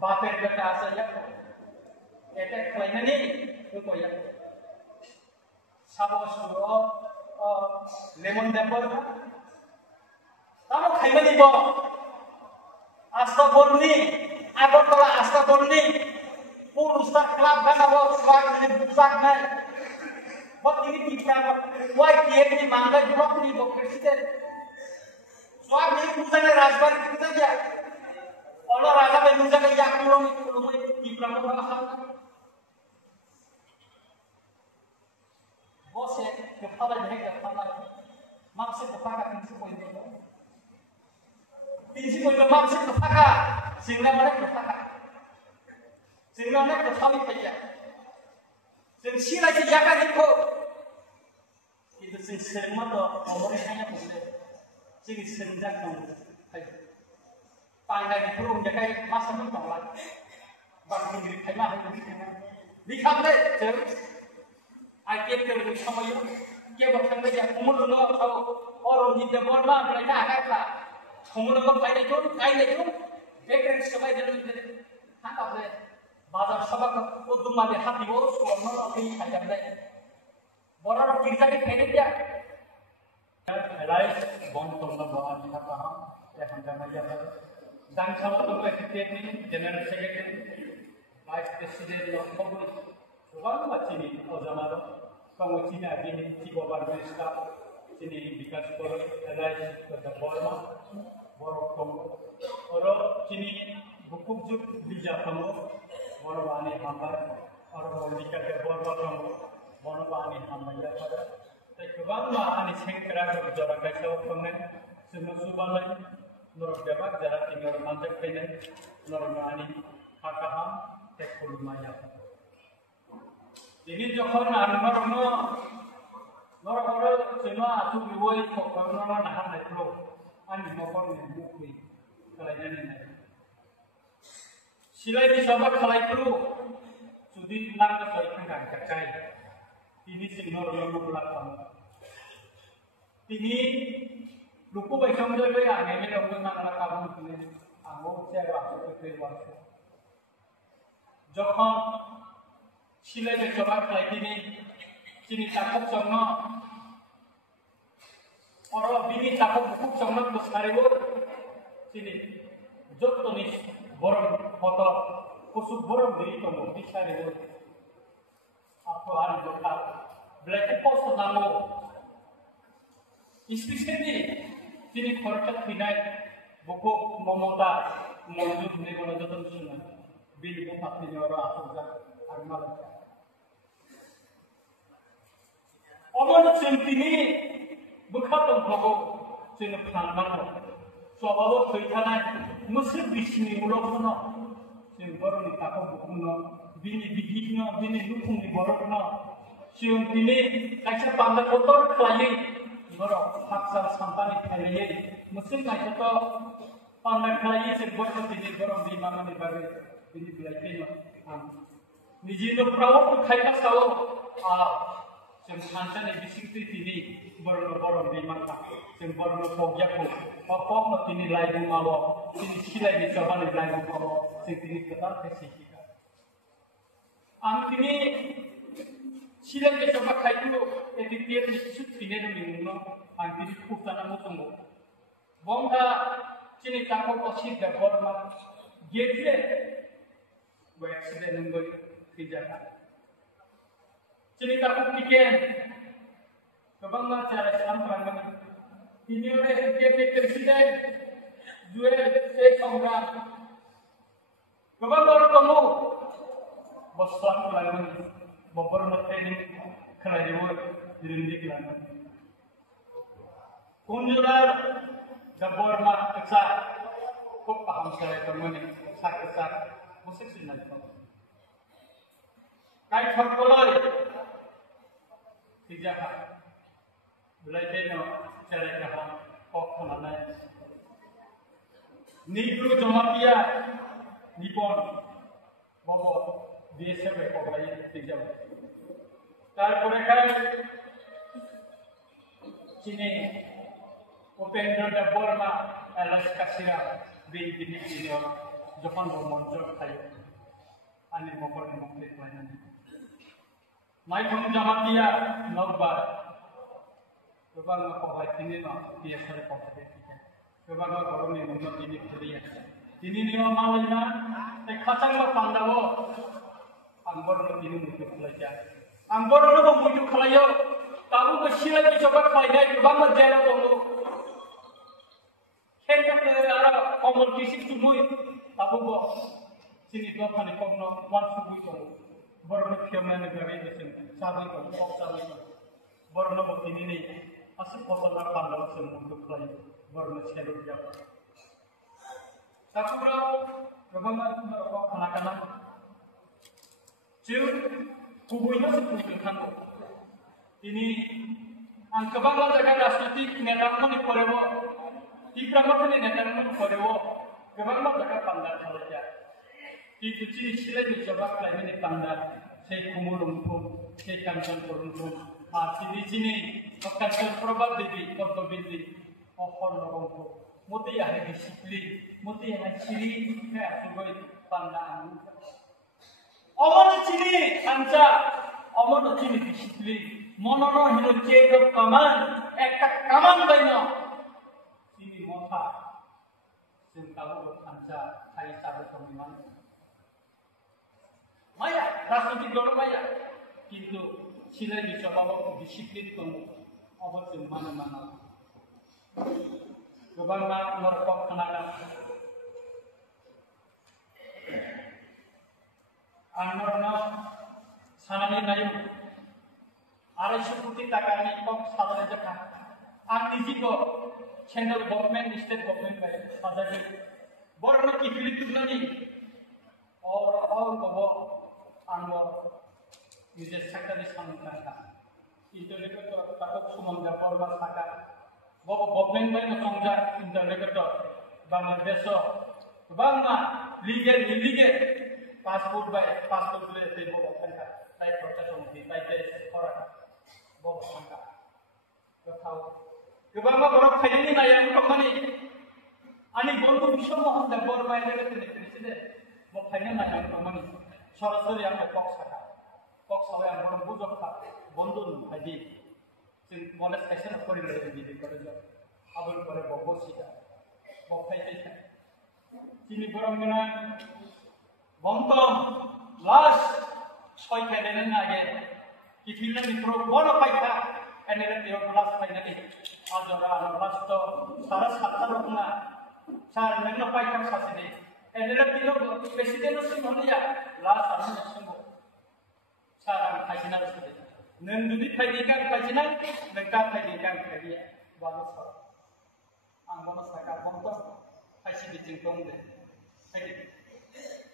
बापेर बेटा आसाया एटेक खालायनानै होख'या साबो सुरो लेमन देपर तामो खायमानि बो आस्ताबरनि आगरतला आस्ताबरनि पुरुषता क्लाब गानाबो स्वाग नि बुजाक नाय but ini kita why kiek ni mangga blok ni bo presiden swag नि बुजाने Rajbari kita ja Allah raja be bujaने yak mulung di pramu bahasa bose kepala deh kepala maksud kepala tingsi poin maksud kepala sehingga mereka kepala sehingga mereka kepala saja sehingga sila jaga itu sehingga tu orang hanya boleh sehingga senjata pandai di perung jaga masa menolak bagi diri kaya dikam deh I get them with some of you. Give a family a Kumuno or on the Borma, like Agata. Kumuno by the June, I let you. They can survive the hand of the Bazar Sabaka, Uduma, the happy words or not of the Hayabay. What are the Kizaki Pedia? Alive, born from the Bahan, Thanks for the General Secretary, Vice President of Public. One macini ozamado, kamu Cina ini tiga baru staff, sini bikas kolor, alai pada forma, borok kamu, orang sini buku juk bija kamu, borok ane hambar, orang politika borok kamu, borok ane hambar ya pada, tapi bangma ane sengkera jarak kacau kamu, semua subalai, norok jarak jarak tinggal manjak penen, norok ane hakaham, tekul maya. Ini jokor na nor semua atu biwoi kok nor nahan na pro ani mokon ni bukui kalainya ni silai di sabak kalai pro sudi lang ka soi kan kakai ini sing nor bulak pam ini luku bai sam doi bai ane me dong na na kabun ni amo cewa ke waktu jokor Silai bercoba lagi ni, sini cakap sama, orang bini cakap buku sama besar itu, sini, jod tonis borong foto, kusuk borong diri kamu besar itu, apa hari jokal, black post namo, especially sini korkat pinai, buku momota, mojud ni kalau jatuh sini, bini bukan ni orang asal agama. Orang sentini bukan tongkol, seni pesanman. Soalnya kaitannya musik bisnis mulutnya, seni baru ni takut bukunya, bini bihnya, bini lukung ni barunya, sentini kaca pandai kotor kelai, baru haksan sampai kelai, musik kaca tu pandai kelai seni baru bini baru bini mana ni baru bini belajarnya. Niji no perawan tu kaya sawo, Semasa ni bising tu tini baru di mana, baru pogyak tu, pokok no tini lagi malu, tini silai ni coba ni lagi malu, tini ketar kesihika. Ang tini silai ni coba kaya tu, tiap ni cut tini ni minum, ang tini kutan amu tunggu. Bongga tini takut posisi dapur mah, gede, buat sedang nunggu kerja. Sini takut bikin, kebanggaan cara sampaikan. Ini oleh dia presiden, dua orang. Kebanggaan kamu, bosan pelangun, beberapa training kena dibuat dirindik pelangun. Kunjuran dapur mak kesat, kok paham saya teman kesat, musik sinar kamu. Kait horkoloi. Tidak, belajar no cara kaham kok mana. Nigru jamatia nipon, bobo biasa berkau bayi tidak. Tarpore kan sini Upendra Borma alas kasira bin bin Jepang bermonjol kayu, ani mokor mokor lainnya. Naik pun zaman dia nolbar, kebang apa ini no dia sering kompetisi. Kebang apa ini menurut ini dia. Ini ni malina, kacang apa pandawo, anggur ini muncul saja. Anggur itu muncul kelayo, tahu bersilat dicoba kelainnya kebang berjalan dulu. Kita ada kompetisi semua, tahu bo sini dua kali komno one subuh itu. Baru kiamat negara itu sendiri, sahaja itu, kok sahaja itu. Baru nak ini ni, asal kotoran pandang semua untuk lain, baru nak cari dia. Tapi berapa, berapa kanak-kanak, jauh, kubunya seperti kan. Ini, angka bangga jaga rasmati netarman di korewo, tiga-tiga ni netarman di korewo, kebangga jaga pandang sahaja. Itu ciri sila dicoba kali ini tanda saya kumulung pun, saya kancan turun pun. Sini kancan probab jadi, kalau jadi, lorong pun. Muti ya disiplin, muti ya ciri kayak sebagai tanda. Omon ciri kanca, omon ciri disiplin. Monono hino cedok kaman, kaman bayno. Sini moha, sengkalu kanca, saya sahaja pemiman. Maya, rasanya tidak maya. কিন্তু sila dicoba waktu disiplin kamu, apa tu mana-mana. Kebangga merokok kenakan. Anorno sanani nayu. Ada seperti takani kok sabar aja kan. Anti jiko channel government, state government baik saja. Borno kifili tu nani. Or bawa Anwar নিজের সেক্টরের সামনে রাখা ইন্টারনেটের তাকক সুমন্দর পরবার থাকা Bob government বাইন সংজার ইন্টারনেটের বাংলাদেশ বাংলা লিগেল ইলিগেল পাসপোর্ট গুলো এতে বব থাকা তাই খরচা সমিতি তাই করা বব সংখ্যা কোথাও गोबां बर' खायनि नाया उतमानि आनि बंधु विश्व मोहन देव बरमाय लेगेते नेसिदे मो खायनि नाया उतमानि सरासरि आं कक साबाय आं बर' बुजखा बंधु बायदि जों मलेस्टेसन फरिलाय बिदि करे जों आबोल करे बगसिदा बखायथाय दिनै बर'मोना बंतम लास्ट सय खायदेन नागे किफिलनि प्र बड़ फायथा एनेरे देव लास्ट फायनानै आजरा लास्ट सारा सातटा रखना सार नोंनो फायथा सासेदे एनेरे दिनो प्रेसिडेन्ट सिमहनिया लास्ट आरो नसिमबो सार आं फायजिना रसदे नों जुदि फायदिका फायजिना नों का फायदिका फायदिया बानो सार आं बानो साका बंतम फायसिदि जों दंदे फायदि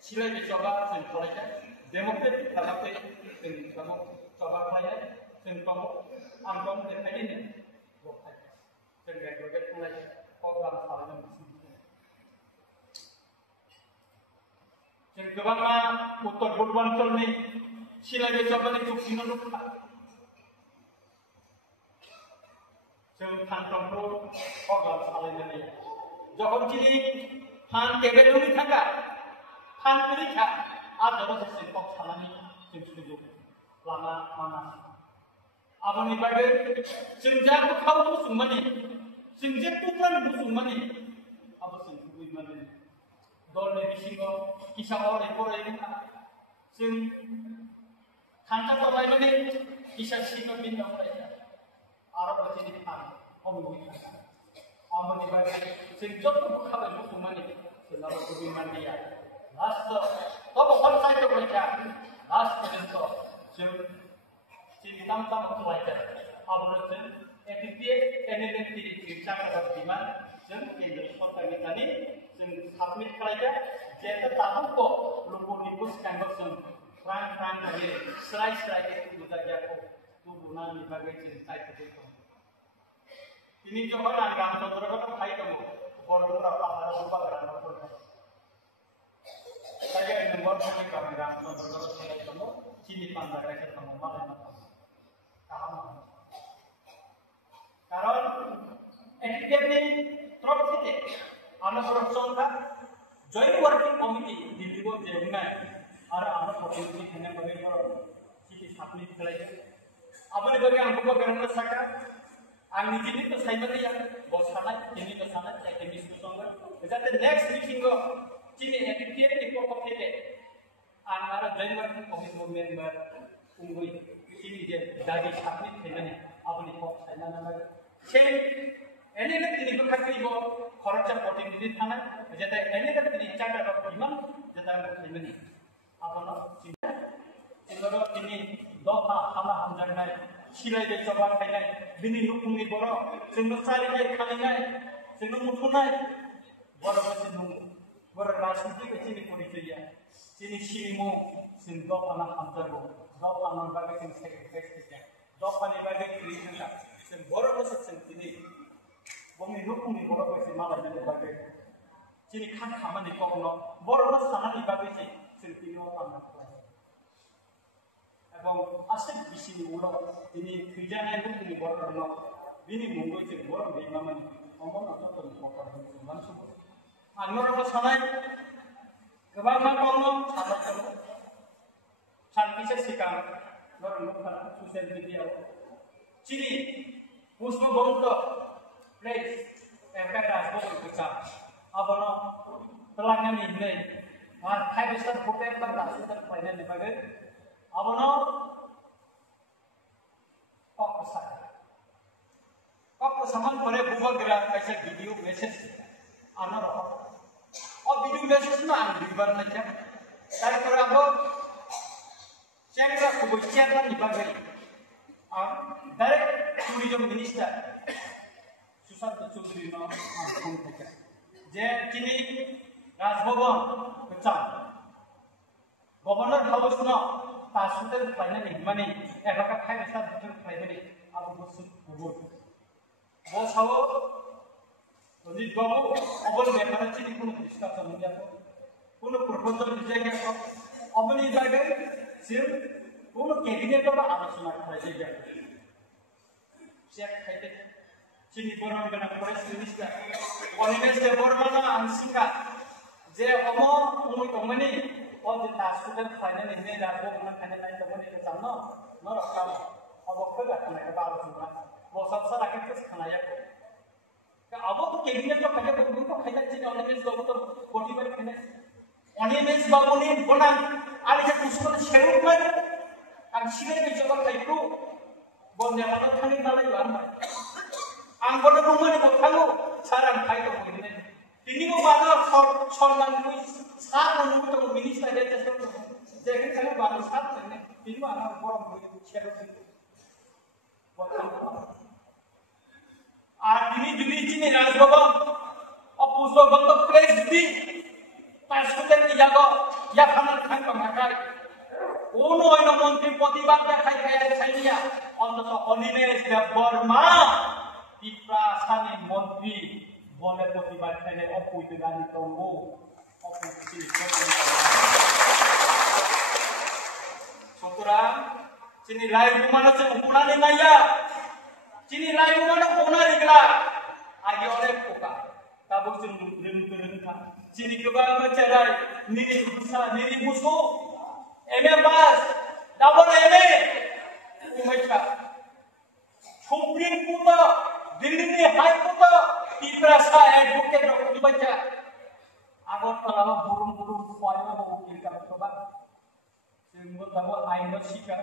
सिलाय बिजबा जों खालायजा डेमोक्रेटिक खालामफै जों खालामो जबा खालायनाय जों खालामो आं दं देखायदिनो बखाय जों रेगुलेट खालाय प्रग्राम खालामनो जों गोबाङा उत्तर पूर्वांचलनि सिलाय बिजबानि चुक्तिनो नुखा जों फानफ्रोमबो प्रग्राम खालायनानै যখন তিনি ফান টেবেলুনি থাকা फान परीक्षा आज जब से कब सालानी जों सुजुग लामा माना आबनि बागै जों जा खाव बुसुंमानि जों जे पुप्लान बुसुंमानि आबो जों बुइमानि दलनि बिसिङाव किसावर फरायना जों खान्था फरायनानै किसा सिङाव बिन्दाव फरायना आरो बथिनि फान अबनि थाखा आबनि बागै जों जब खाबाय बुसुंमानि जोंनाव बुइमानिया Last, kalau orang saya baca, last itu, jadi tam-tam itu baca. Abang itu, efektif, energi dicipta pada diman, jadi industri pertanian ini, jadi submit kerja, jadi tahu kok, lupa-lupa sekarang perang dari serai-serai itu juga jago, tubuhan dibagai cerita itu. Ini coba nanti contoh kalau saya kamu, baru berapa hari lupa kerana berapa. Saya ingin membuat kamera untuk kamu sini pandai kamu malam kamu. Karena efektif ni terus tidak. Anak bersolat Joint Working Committee deliver jemna ada potensi hanya bagi citi sapni kelai. Abang bagi angkup kerana saka, ang ini tu saya beri yang bosana ini tu sana saya kini susungkan. Jadi next meeting go cini etiket itu kok kete. Angara Joint Working Committee member unggul cini je dari sapni kelai. Abang ini kok saya nama. Saya ini nak ini berkati bo kharaja potensi di sana. Jadi ini nak ini cara dok iman jadi nak kelai. Abang Singoro ini doa hama hamjangai, silai de coba kainai, bini nukumi boro, singgo sari kai kainai, singgo mutunai, boro boro rasmi ke sini kuricia, sini sinimu, singgo hama hamjango, doa hama bagai sing sekresia, doa pani bagai krisia, sing boro sing sini, bumi nukumi boro sing malah jadi bagai, sini kan hama di kono, boro sana di bagai sing tino hama. এবং আসে বেশি উলো তিনি ফিজানাই বুকুনি বড় ন বিনি মুঙ্গই যে বড় বেমামানি অমন অত মকর মানসুব আন্নরব সানাই गोबां मा दङ साबायखर सानकिसे सिगां नरनफा ससियेल मिडियायाव चिनि पुष्पबन्त प्लेस एकादास बगुचा आबनो तलांगानि नै मा फाइभस्टार हटेल बा दासिटार फाइनानि बागै आबनो कक्कसामान परे बुबग्रा कैसे वीडियो मैसेज आना रहा और वीडियो मैसेज में आन बिबार न क्या तार पर अब चेंगरा को चेंगरा निभागे direct tourism minister Sushant Chaudhary नो फोन करके जे चिनी राजभवन कच्चा गवर्नर हाउस नो तासुतेल फाइनली माने एबाका फाइव स्टार होटल फाइनली अब बसु गुबुन बसावो रंजित बाबू अबल बेफार चिनि कोनो डिस्कासन मुयाको कोनो प्रपोजल दिजायको अबनि जागे सिम कोनो कैबिनेट बा आलोचना खालायजाय चेक खायते चिनि बरन गना फरेस्ट मिनिस्टर अनिमेश दे बर्माना आंसिका जे अमो उमुय तमनि और जो तास्कुटन फाइनल इन्हें राजो उन्हें फाइनल लाइन तब उन्हें जो जानो न रखा हो अब वो खुद रखना है बाल सुना वो सब सारा के किस खाना या क्या अब वो तो कैबिनेट तो पहले तो उनको खाई जाती है ऑनिमेंस बाबू तो कोटी बार खाने ऑनिमेंस बाबू ने बना आले के कुछ को शेयर कर ang sila may coba kayo ko bon ya mana thani nalai yuan mai ang bono rumah ni bothalu sarang kayo ko ini tini ko bado sorman ko sa bono ko minister de test ko jekhe kala bado sat ne tini ko ana borom ko chero bothalu ar tini judi chini rajbhavan opuso goto press di pasuten ni jago ya khanan khan ko makai কোনো অন্য মন্ত্রী প্রতিবাদ দেখাই খাইয়া অন্তত অনিমেষ দেববর্মা ত্রিপ্রাসানী মন্ত্রী বলে প্রতিবাদ খাইলে অপৈতগানি তম্ব সুতরাং চিনি লাই বুমানো সে উপনানি নাইয়া চিনি লাই বুমানো উপনানি গলা আগে অনেক পোকা তাবক जों रोंखा চিনি गोबां চেরাই নিরি মুসু MA pass, double MA, umacha. Supreme Court, Delhi High Court, Tiprasa advocate of umacha. Agar kalau burung kuaya mau kita coba, semua tahu ayo sika,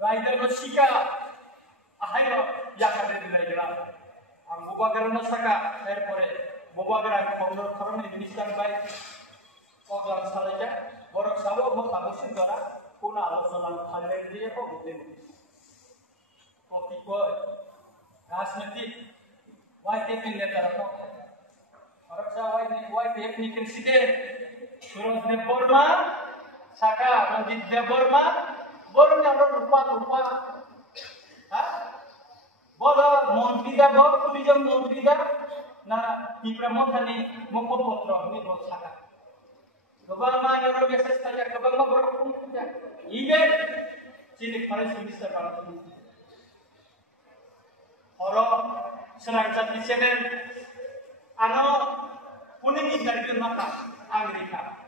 rider sika, ayo yang ada di dalam. Ang bubagan saka, airport, bubagan kalau minister baik, program sahaja. Borok sawo mo kamusin dora kuna alochona khale diye ko buten kotiko rajnitik YTP netar ko borok sawo YTP ni presiden Suraj Deborma Saka Ranjit Deborma borok nyalo rupa ha bolo montri da bor tourism montri da na Tipramothani mukopotro ni bol Saka गोबां माने रो मेसेज थाया गोबां मा बरखुम थाया इभेन चिनि forest minister बारखुम हरो सरांजाति चेनेल आनो पुने इंटरव्यू नाका Amerika.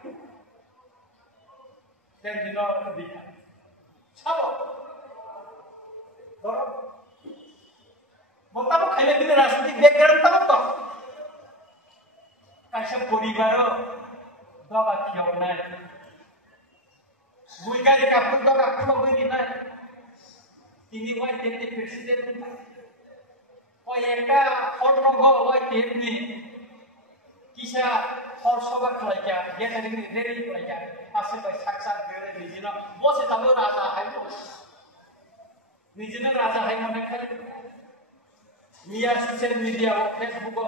Dan di luar Amerika. Siapa? Dorong. Bota kaya din rasmi background tahu toh. Kaisa poribaro doga kiau nai. Buiga di kapur doga kulo bui nai. Ini wai tete presiden. Wai eka hornogo wai tete kisah horsoba kelaja. Dia tadi dari kelaja. Asal baik saksa dari nijina. Bos itu raja hai bos. Nijina raja hai mana kali. Mia sosial media Facebook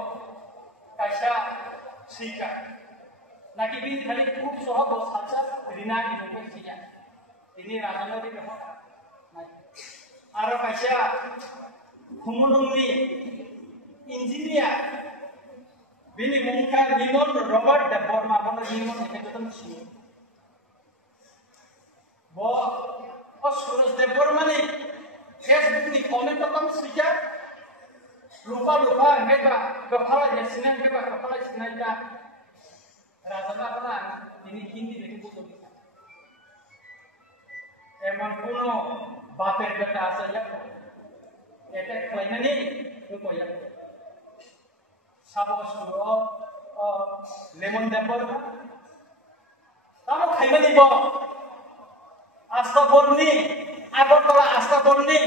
kaisa sika. Lagi bin kali खूब soh bos saksa rina ini bukan sih. Ini raja nanti berapa? Aro kaisa kumulungi engineer bini mungkin Limon Robert de Borma bono Limon itu tuh sih. Bo Suraj de Borma nih Facebook di komen tuh sih ya. Lupa mereka kepala jasinan ya. Rasa apa ini Hindi itu bukan. Emang kuno baper beta saja. Eta kelainnya nih, itu ya. Sabo suro lemon dapur. Kamu kaiman ibu. Asta borni, agar kalau asta borni,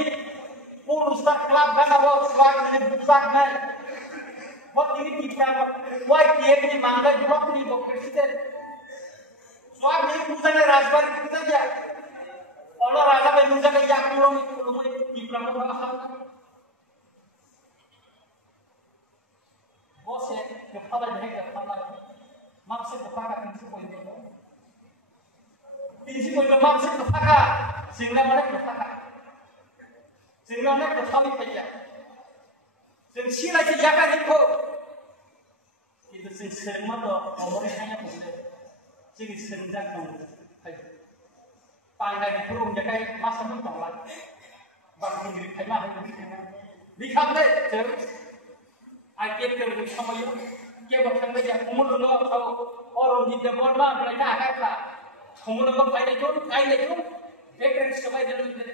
purusak klub kan apa swag ini busak nai. Buat ini kita, wah dia ini mangga juga nih bu presiden. Swag ini busanya rasbar itu saja. Kalau rasa bentuknya kayak kurung itu rumah di belakang apa? Bos ya, kepala maksud kepala prinsip poin itu. Prinsip poin maksud kepala, sehingga mana kepala, sehingga mana kepala saja. Sehingga sila jaga itu semua tuh orang hanya boleh, sehingga senjak kamu. Pangai di burung jaga masa pun tolak, bangkit diri kemana lihat deh, terus. Akhir terus sama you, क्या बच्चों ने जब उम्र लोग तो और उनकी जब बोल मार mereka आकर था, उम्र लोग पाई लेकिन एक रंग सबाई जरूर दे,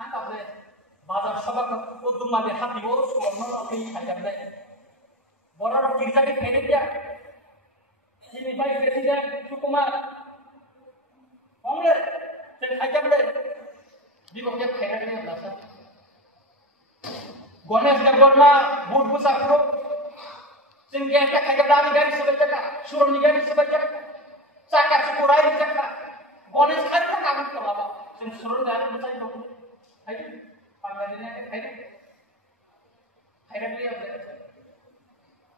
हाँ कब ले, बाजार सबक वो तुम्हारे हाथ दिवो, सोना अपनी खाई जाते हैं, बोरा लोग किरजा के खाई दिया, ini baik presiden Sukumar, Kongres, dan खाई जाते, di bawah खाई जाते हैं Lasa, Ganesh Deborma, Bud Busakro, sehingga kita kagak berani garis sebaca, suruh garis sebaca, cakap sekurai cakap, Ganesh kan tak akan kelapa, sehingga suruh garis sebaca itu, ayo, panggilannya ayo, ayo dia berapa,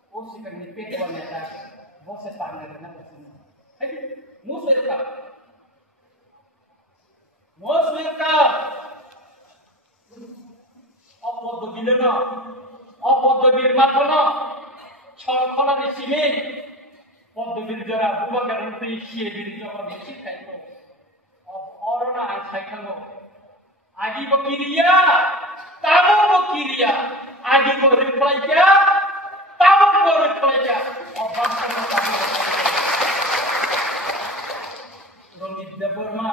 oh sih kan di pet wanita, bos panggilannya bersama, ayo, musyrika, অপদ্রবিলেনা অপদ্রবির মাথনা ছলখলানি সিমে পদ্মবির যারা বুবাগারতে শিয়েবির যখন শিক্ষাইত অরনা সাইখানো আগিব কিরিয়া তামব কিরিয়া আগিব রিপ্লাইকা তামব রিপ্লাইকা অবাস্তব রঞ্জিত দেববর্মা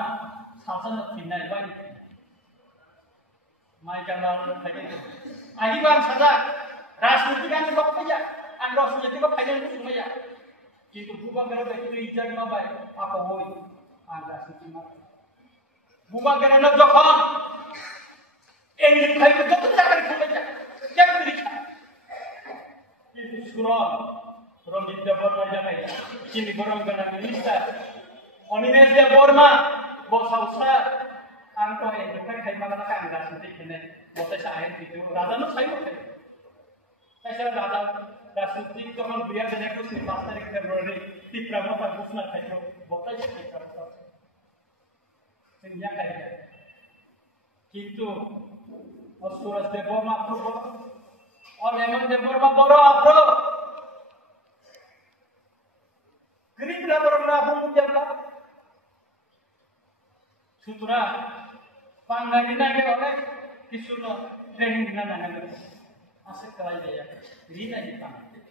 শাসন ফিনাই by Mereka lalu saja. Akibat saja, rasmi kan blok saja. Anda rasmi itu kok hanya itu saja. Kita bukan kerana itu ijaz nabai. Apa boleh? Anda rasmi mana? Bukan kerana jokan. Ini kita itu jokan jangan saja. Jangan berikan. Itu surah. Orang di dapur mana saja. Ini orang kerana minister. Oninnya dia borma. Bos ausar. Angko itu kan kayak mana kan rasmi ini, boleh saya itu raja nu saya boleh. Saya raja rasmi itu kan biar jadi aku sih pasar Februari di Pramod aku nak kayak boleh sih kita. Sehingga kayak gitu. Suraj de Borma pro, Lemon de Borma boro pro. Gini bila berapa jam lah. Sutra Panggilnya ke oleh kisuno training dengan anak asal kelai dia, rina di panggil.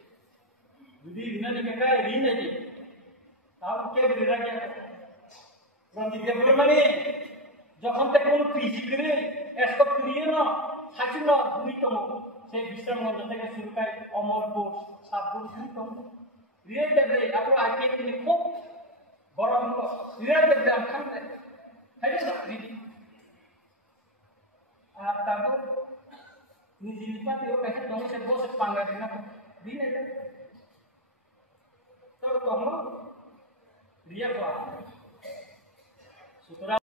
Jadi rina ni kakak rina je. Tahu ke beri lagi aku. Berarti dia bermani. যখন থেকে কোন পিজি করে এসকপ করিয়ে না থাকি না দুইতম সেই বিশ্রামগঞ্জ থেকে শুরু করে অমরপুর সাতপুর দুইতম রিয়েল দেবে আপনার আইপিএল তিনি খুব বড় অঙ্ক রিয়েল দেবে আমি খান তাই না দিদি আর তারপর নিজে নিপাতে ও কাছে তোমার সে বসে পাঙ্গা দিনা দিনে তো তোমার রিয়া করা সুতরাং